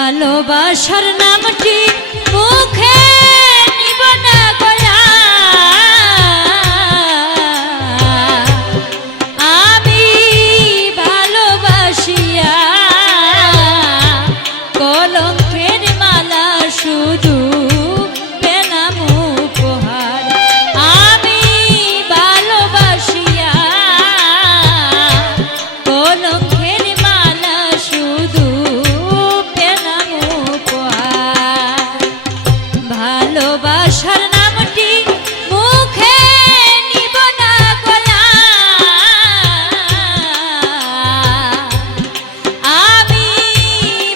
ভালোবাসার নামটি মুখে নিব না গয়া আমি ভালোবাসিয়া কলঙ্কের মালা শুধু পেলাম উপহার আমি ভালোবাসিয়া কলঙ্কের মালা শুধু পেলাম উপহার ভালোবাসার নামটি মুখে নিব না গয়া আমি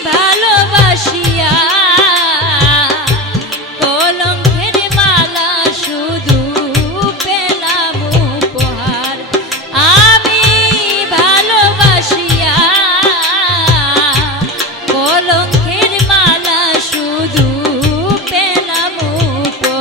ভালোবাসিয়া কলঙ্কের মালা শুধু পেলাম উপহার আমি ভালোবাসিয়া কলঙ্কের মালা শুধু পেলাম উপহার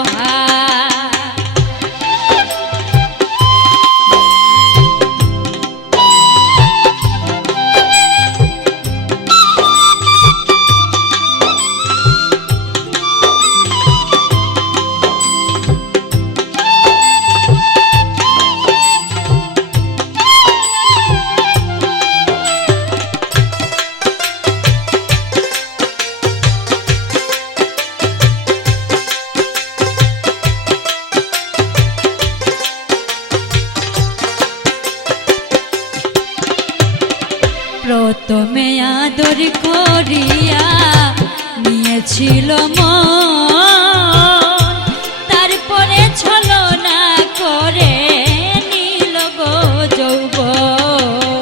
প্রথমে আদর করিয়া নিয়েছিল মন তারপরে ছলনা করে নিল গো যৌবন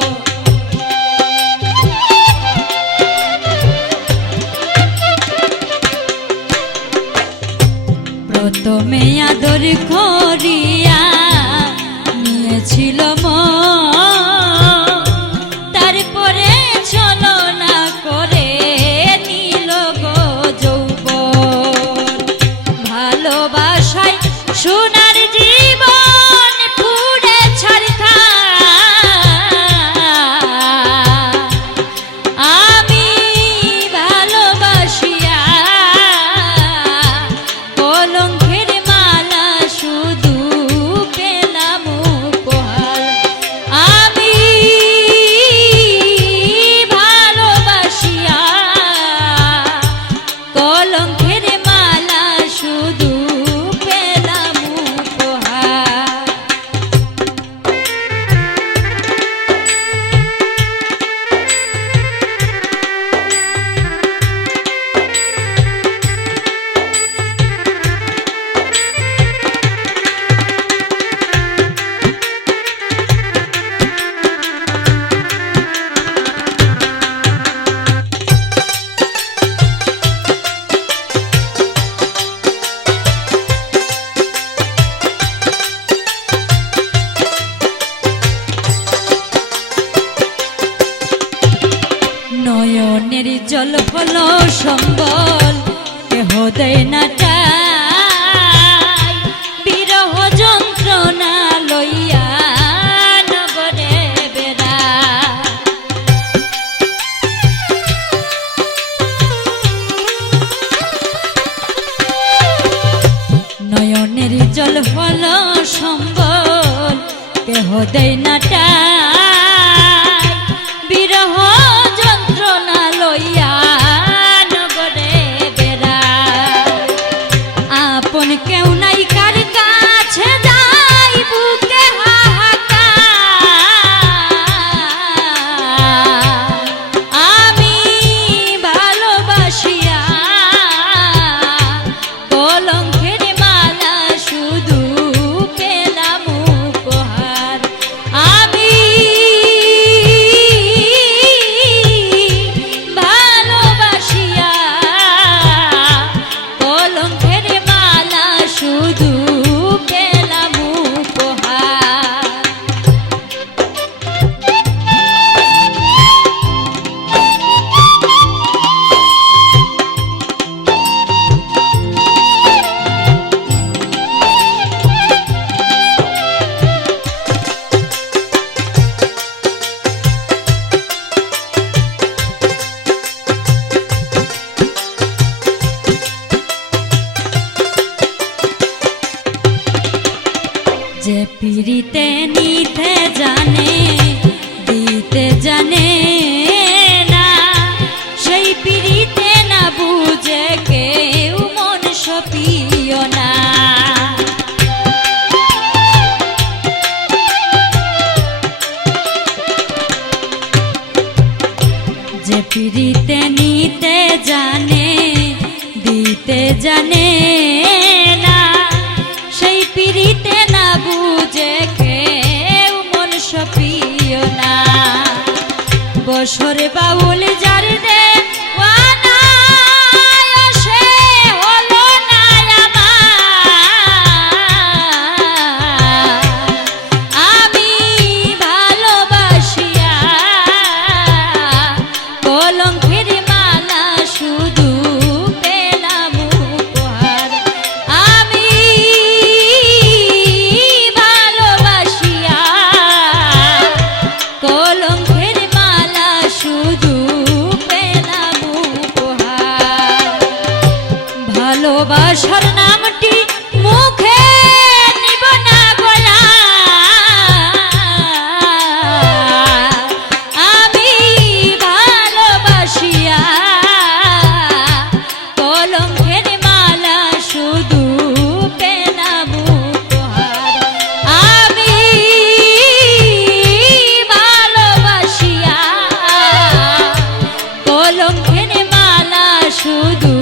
প্রথমে আদর করিয়া নিয়েছিল মন তারপরে ছলনা করে নিল গো যৌবন ভালোবাসায় সোনার জীবন পুড়ে ছারখার আমি ভালোবাসিয়া কলঙ্কের মালা শুধু পেলাম উপহার আমি ভালোবাসিয়া কলঙ্কের মালা শুধু পেলাম উপহার নয়নের জল ফল সম্বল কেহ দেয় না টাই বিরহ যন্ত্রণা লইয়া নগরে বেড়া নয়নের জল ফল সম্বল কেহ দেয় না টাই বিরহ যন্ত্রণা লইয়া নগরে বেড়া আপন কেউ নাই কার কাছে যাই বুকে হাহাকার আমি ভালোবাসিয়া কলঙ্কের মালা শুধু পেলাম উপহার পিরিতে নিতে জানে দিতে জানে না, সেই পিরিতে না বুঝে কেউ মন সপিও না। যে পিরিতে নিতে জানে দিতে জানে না, সেই পিরিতে না বুঝে কেউ মন সপিও না। বসর বাউল যার দে ভালোবাসার নামটি মুখে নিব না গলা, আমি ভালোবাসিয়া কলঙ্কের মালা শুধু পেলাম উপহার। আমি ভালোবাসিয়া কলঙ্কের মালা শুধু